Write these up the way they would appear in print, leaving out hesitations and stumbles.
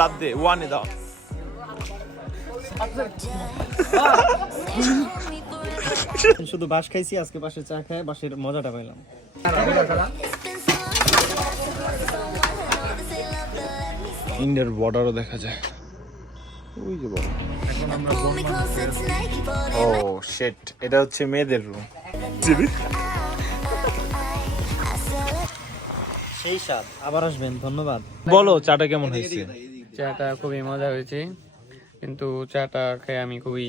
লাভ দে ওয়ানে দাও। শুধু বাঁশ খাইছি আজকে, বাঁশের চা খায় বাঁশের মজাটা পাইলাম। ইন্ডিয়ার বর্ডারও দেখা যায় ওই যে বড়। এখন আমরা ও শিট, এটা হচ্ছে মেয়েদের রুম। সেই স্বাদ, আবার আসবেন, ধন্যবাদ। বলো চাটা কেমন হয়েছে? চাটা খুবই মজা হয়েছে, কিন্তু চাটা খেয়ে আমি খুবই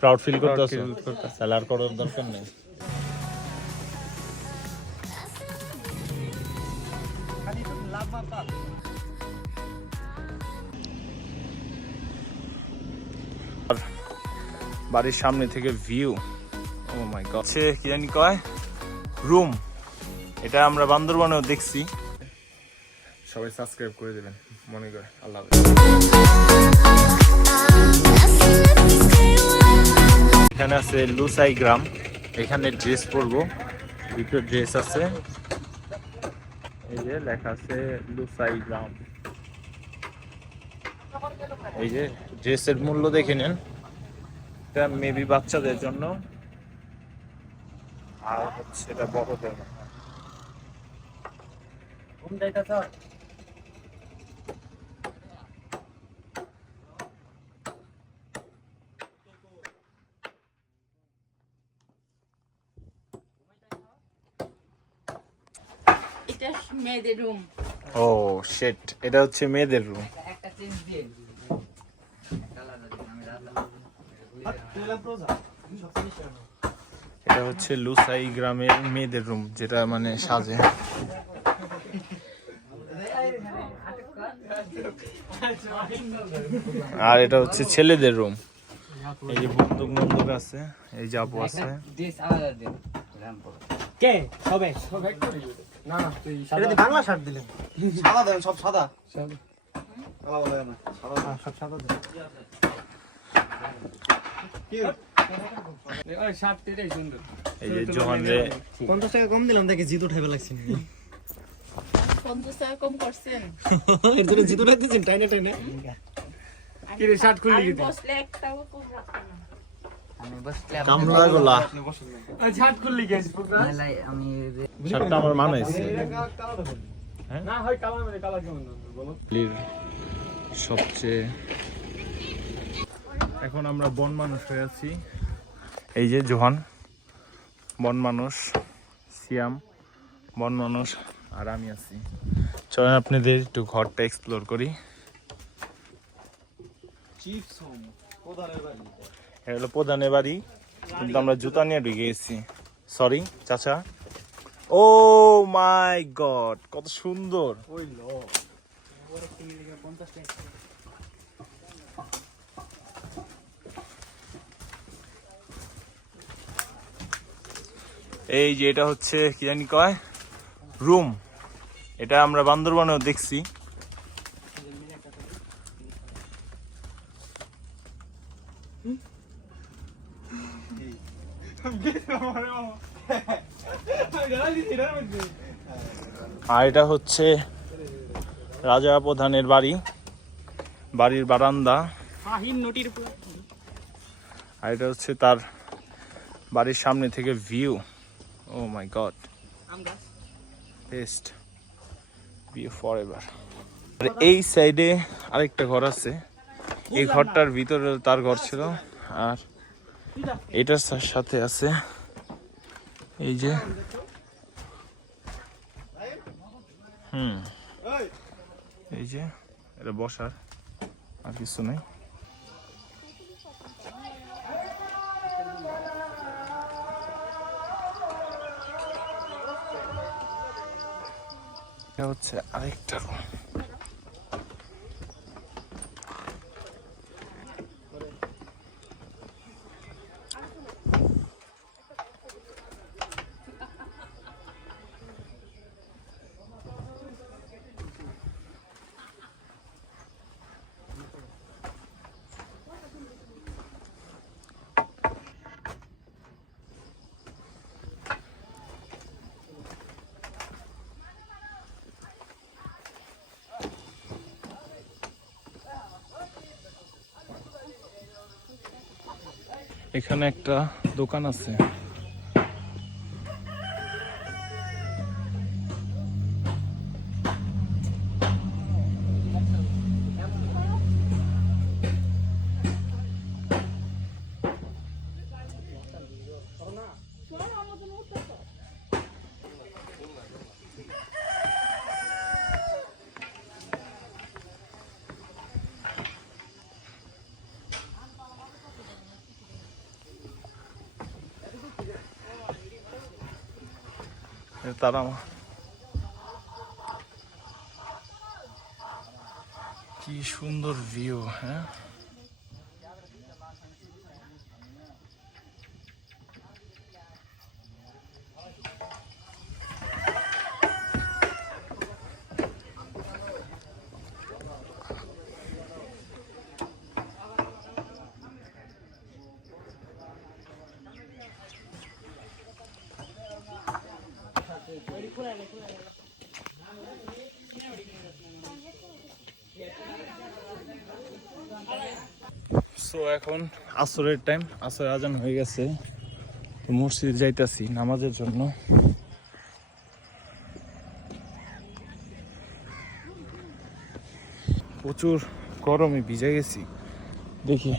প্রাউড ফিল করতেছো? feel করতেছি। তাহলে আর করার দরকার নেই। বাড়ির সামনে থেকে ভিউ, ও মাই গড। কি জানি কয় রুম, এটা আমরা বান্দরবানেও দেখছি। সবাই সাবস্ক্রাইব করে দেবেন মনে করে। আল্লাহ হাফেজ। এখানে আছে লুসাই গ্রাম, এখানে ড্রেস পরবো, দুটো ড্রেস আছে, এই যে লেখা আছে লুসাই গ্রাম। এই যে ড্রেসের মূল্য দেখে নেন, এটা মেবি বাচ্চাদের জন্য, আর হচ্ছে এটা বড়দের। এটা মেয়েদের রুম। ও শিট, এটা হচ্ছে মেয়েদের রুম। এটা হচ্ছে লুসাই গ্রামের মেয়েদের রুম, যেটা মানে সাজে। আর এটা হচ্ছে ছেলেদের রুম, এই যে বন্দুক বন্দুক আছে, এই যে আপু আছে। কে সবে না তুই এটা দি বাংলা শার্ট দিলেন? সাদা দেন, সব সাদা। সাদা বলে না, সাদা সব সাদা দেন। ওই শার্টটাই সুন্দর। এই যে জোহান রে 50 টাকা কম দিলাম, দেখে জিত উঠাইবে লাগছে। 50 টাকা কম করছেন। এর জন্য জিত উঠাইতেছেন টাইনে টাইনে। কি রে শার্ট খুললি আমি কি? বসলে একটাও কম রাখবো না। কামলা গোলা শার্ট খুললি কি? শার্টটা আমার মানাইছে। না হয় কালার মানে কালার কেমন বলো? সবচেয়ে এখন আমরা বন মানুষ হয়ে আছি। এই যে জোহান বন মানুষ, সিয়াম বন মানুষ, আর আমি আছি। চলেন আপনাদের একটু ঘরটা এক্সপ্লোর করি। এটা হলো প্রধানের বাড়ি, কিন্তু আমরা জুতা নিয়ে ঢুকে গেছি। সরি চাচা। ও মাই গড, কত সুন্দর। এই যে এটা হচ্ছে কি জানি কয় রুম, এটা আমরা বান্দরবানেও দেখছি। আর এটা হচ্ছে রাজা প্রধানের বাড়ি, বাড়ির বারান্দা। আর এটা হচ্ছে তার বাড়ির সামনে থেকে ভিউ, ও মাই গড, বেস্ট ভিউ ফরএভার। আর এই সাইডে আরেকটা ঘর আছে, এই ঘরটার ভিতরে তার ঘর ছিল, আর এটার সাথে আছে এই যে এই যে এটা বসার, আর কিছু নাই। এটা হচ্ছে আরেকটা রুম। এখানে একটা দোকান আছে। তারা কি সুন্দর ভিউ। হ্যাঁ, সো এখন আসরের টাইম, আসরের আজান হয়ে গেছে। মসজিদ যাইতাছি নামাজের জন্য। প্রচুর গরমে ভিজে গেছি। দেখি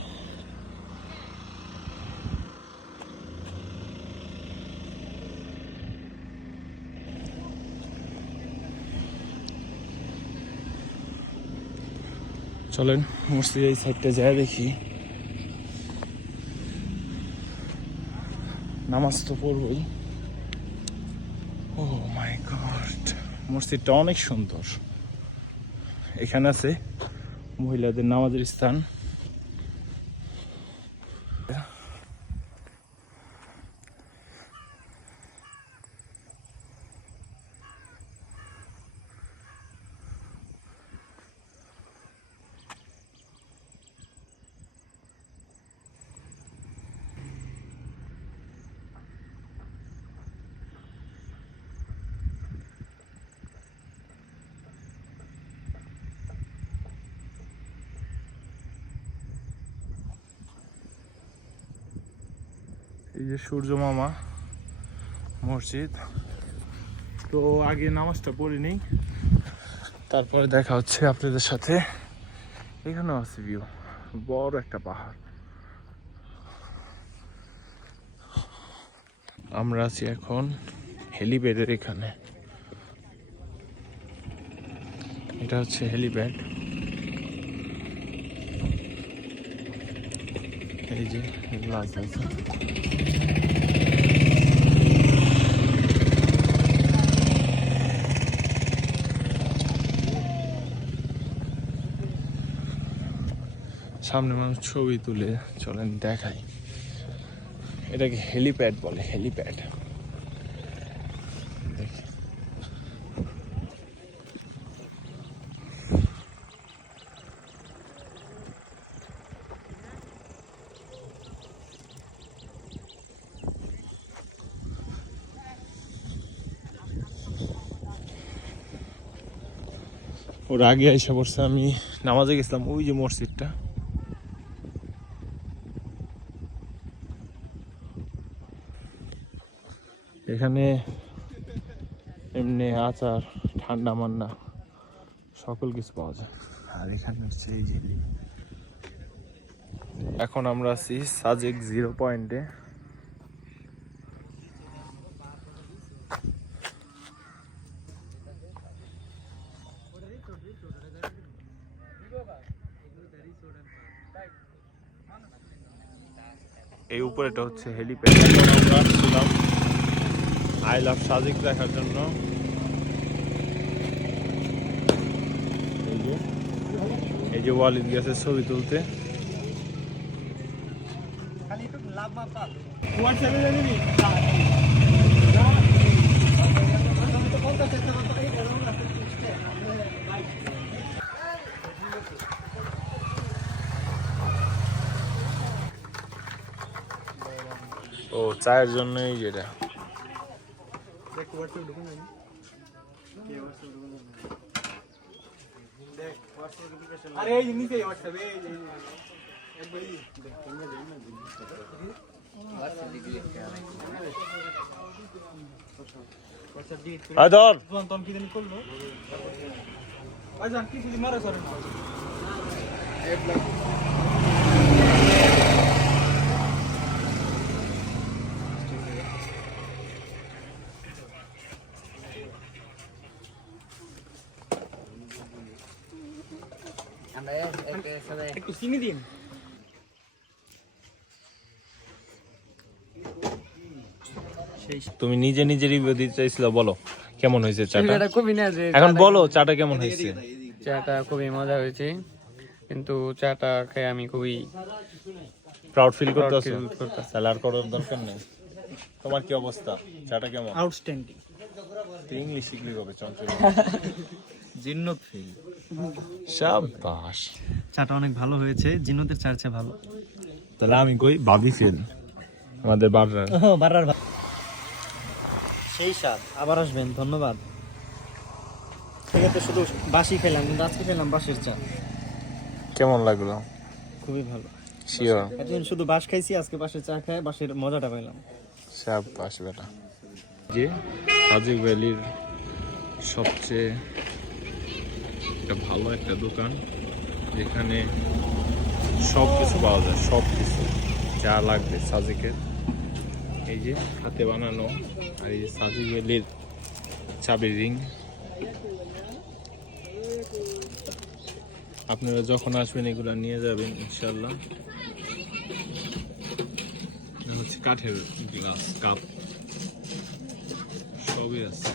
চলেন মসজিদের এই সাইডটা যায় দেখি। নামাজ তো পড়বই। ও মাই গড, মসজিদটা অনেক সুন্দর। এখানে আছে মহিলাদের নামাজের স্থান। এই যে সূর্য মামা মসজিদ। তো আগে নামাজটা পড়ে নিই, তারপরে দেখা হচ্ছে আপনাদের সাথে। এখানেও আছে ভিউ, বড় একটা পাহাড়। আমরা আছি এখন হেলিপ্যাডের এখানে। এটা হচ্ছে হেলিপ্যাড। এই যে গ্লাস আছে। সামনে মানুষ ছবি তুলে, চলেন দেখাই। এটাকে হেলিপ্যাড বলে, হেলিপ্যাড। দেখি ওর আগে এসে পড়ছে। আমি নামাজে গেছিলাম, ওই যে মসজিদটা। এখানে এমনি আচার, ঠান্ডা মান্না সকল কিছু পাওয়া যায়। আর এখানে হচ্ছে এই যে, এখন আমরা আছি সাজেক 0 পয়েন্টে। এই উপরেটা হচ্ছে হেলিপ্যাড। এখন আমরা আসছিলাম আই লাভ সাজেক দেখার জন্য। এই যে ওয়ালিদ গেছে ছবি তুলতে। ও চায়ের জন্যই যেটা। আরে এই নিচে হোয়াটসঅ্যাপ এই ধর কি জানি করলো ভাইজান কি যদি মারে করে না একটু চিনি দিন তুমি নিজে নিজে রিভিউ দিতে চাইছিল, বলো কেমন হয়েছে চাটা? এটা খুবই না যে এখন বলো চাটা কেমন হয়েছে। চাটা খুবই মজা হয়েছে, কিন্তু চাটা খেয়ে আমি খুবই প্রাউড ফিল করতেছো? feel করতেছি। তাহলে আর করার দরকার নেই। তোমার কি অবস্থা? চাটা কেমন? আউটস্ট্যান্ডিং তুই ইংলিশ শিখলি কবে চঞ্চল? জিন্নত ফিল শাবাশ। চাটা অনেক ভালো হয়েছে, জিন্নতের চার চেয়ে ভালো। তাহলে আমি কই ভাবি ফিল আমাদের বাররার। বারার সেই স্বাদ, আবার আসবেন, ধন্যবাদ। সেক্ষেত্রে শুধু বাসি খেলাম, কিন্তু আজকে খেলাম বাসের চা, কেমন লাগলো? খুবই ভালো। শিওর? এতদিন শুধু বাস খাইছি, আজকে বাসের চা খাই বাসের মজাটা পাইলাম। শাবাশ বেটা। যে সাজেক ভ্যালির সবচেয়ে একটা ভালো একটা দোকান, যেখানে সব কিছু পাওয়া যায়, সব কিছু যা লাগবে সাজেকের। এই যে হাতে বানানো, আর এই যে সাজেক ভ্যালির চাবির রিং। আপনারা যখন আসবেন এগুলো নিয়ে যাবেন ইনশাল্লাহ। হচ্ছে কাঠের গ্লাস, কাপ সবই আছে।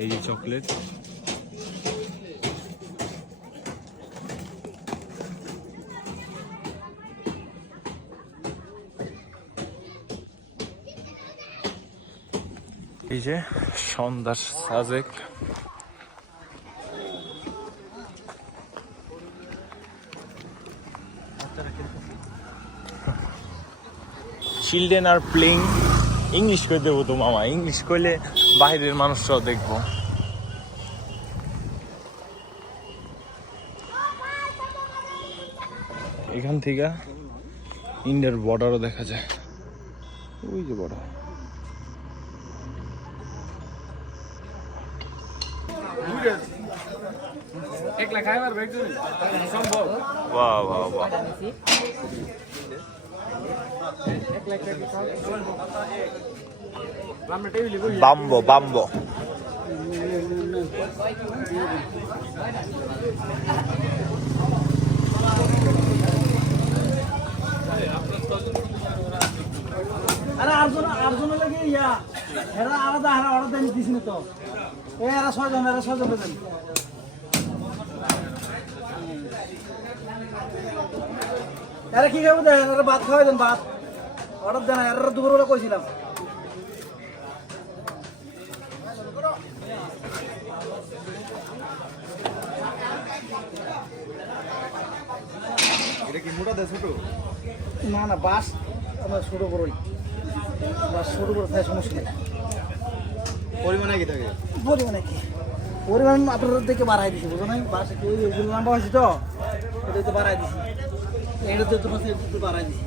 এই যে চকলেট, এই যে সন্ধ্যার Sajek. Children are playing. English করে দেবো তো মামা, ইংলিশ করলে বাইরের মানুষরাও দেখবো। এখান থেকে ইন্ডিয়ার বর্ডারও দেখা যায়, ওই যে বর্ডার। বাহ বাহ বাহ। Bamboo bamboo. আরে আর্জুন লাগে ইয়া এরা আলাদা অর্ডার দেন দিছিনি তো, এরা ছয়জন দেন। এরা কি খাবো দেন, এরা ভাত খাওয়াই দেন, ভাত অর্ডার দেন। এরা দুপুরবেলা কইছিলাম। এটা কি মোটা দেয় ছোট? না না, বাস আমার ছোট বড়ই, বাস ছোট বড় থাকে, সমস্যা নেই। পরিমাণে কি থাকে? পরিমাণে কি পরিমাণ আপনাদের থেকে বাড়াই দিছি, বুঝো না? বাস একটু লম্বা হয়েছে তো, এটা তো বাড়াই দিছি, এটা তো তোমার একটু বাড়াই দিছি।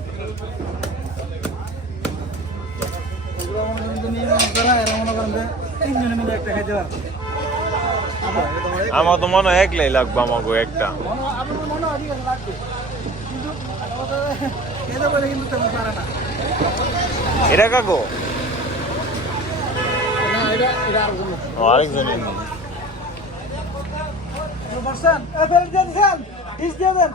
এগুলো আমার কিন্তু নিয়ে যারা এরা মনে করেন যে তিনজনে মিলে একটা খাইতে পারবে। আমার তো মনে হয় একলাই লাগবে আমাকে একটা। আপনার মনে হয় ঠিক আছে লাগবে, কিন্তু এটা বলে কিন্তু তেমন পারে না। এটা কাকো? না, এটা আর কোনো আরেকজন বসছেন, ফেলে দিয়ে দিচ্ছেন, ডিশ দিয়ে দেন।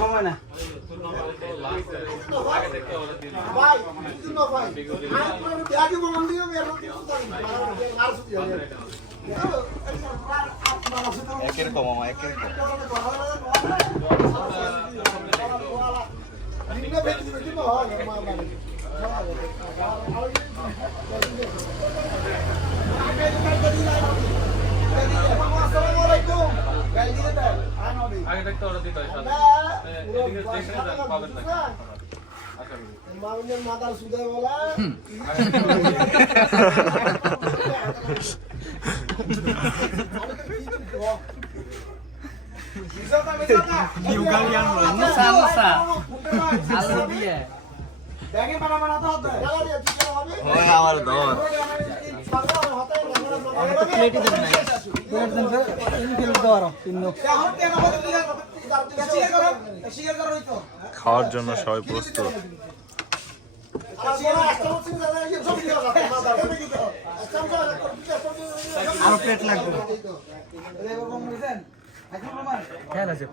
সময় না একের কম মামা, একের কম। আসসালামু আলাইকুম গাইল দিতে দেন আয় নবী আগে দেখতে ওরা দিতে হয় সাথে এদিকে দেখে যান পাবেন না মামুনের মাথার সুদে বলা আমার দর খাওয়ার জন্য সবাই প্রস্তুত। আরো প্লেট লাগবে খেয়াল আছে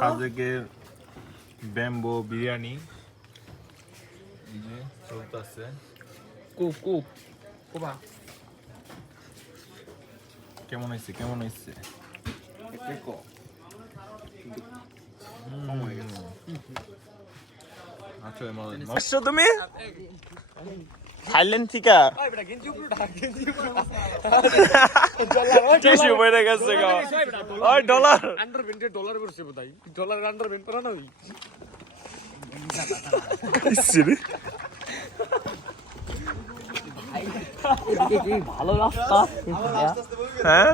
সাজেকের ব্যাম্বো বিরিয়ানি এই যে চলতেছে। কুপ কুপ কুপা কেমন হয়েছে কেমন হয়েছে? আচ্ছা তুমি থাইল্যান্ড থেকে টিস্যু পড়ে গেছে গো। ওই ডলার আন্ডারবেন্টে ডলার করছে বোধহয় ডলার আন্ডারবেন্ট পরা না ওই ভালো রাস্তা হ্যাঁ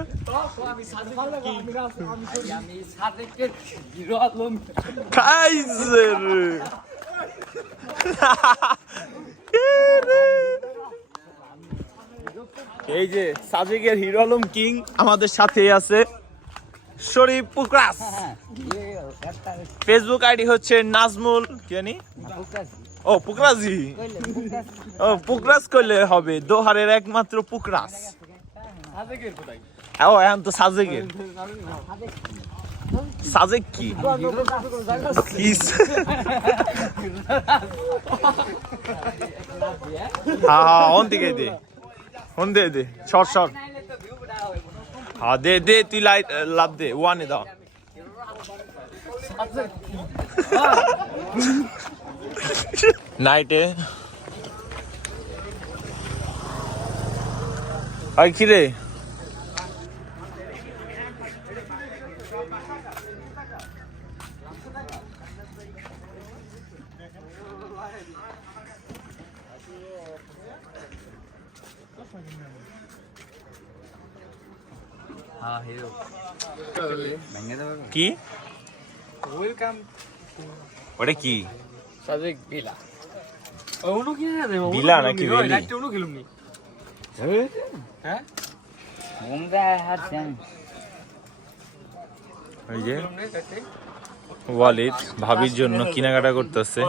খাইছে রে। এই যে সাজেকের হিরো আলম কিং আমাদের সাথে আছে শরীফ পুকরাস। ফেসবুক আইডি হচ্ছে নাজমুল কি জানি ও পুকরাজি ও পুকরাস করলে হবে দোহারের একমাত্র পুকরাস। ও এখন তো সাজেকের সাজেক কি হ্যাঁ অন দিকে দে অন দে দে শর্ট শর্ট হ্যাঁ দে দে তুই লাইট লাভ দে ওয়ানে দাও নাইটে আর কি রে কি ওয়েলকাম ওটা কি সাজেক বিলা ওনো কি না দেবো বিলা নাকি ভ্যালি? রাইট ওনো খেলুম নি হ্যাঁ ওই যে ওয়ালিদ ভাবির জন্য কেনাকাটা করতেছে।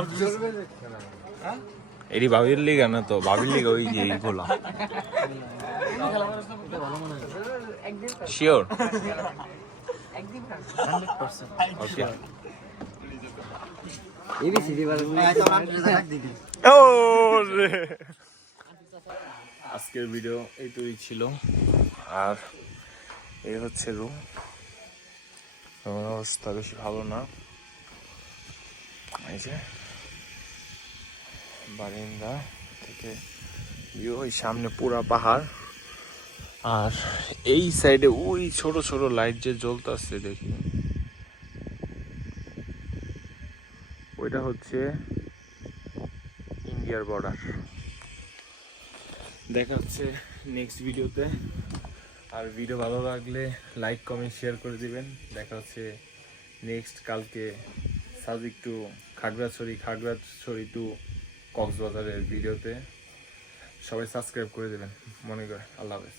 এটি ভাবির লিগা না তো ভাবির লিগা ওই যে এইগুলা শিওর আজকের ভিডিও এইটুকুই ছিল। আর এই হচ্ছে রুম, অবস্থা বেশি ভালো না। এই যে বারিন্দা থেকে ভিউ, ওই সামনে পুরা পাহাড়, আর এই সাইডে ওই ছোট ছোট লাইট যে জ্বলতেছে দেখি, ওইটা হচ্ছে ইন্ডিয়ার বর্ডার। দেখা হচ্ছে নেক্সট ভিডিওতে। আর ভিডিও ভালো লাগলে লাইক কমেন্ট শেয়ার করে দিবেন। দেখা হচ্ছে নেক্সট কালকে সাজেক টু খাগড়াছড়ি টু কক্সবাজারের ভিডিওতে। সবাই সাবস্ক্রাইব করে দেবেন মনে করে। আল্লাহ হাফেজ।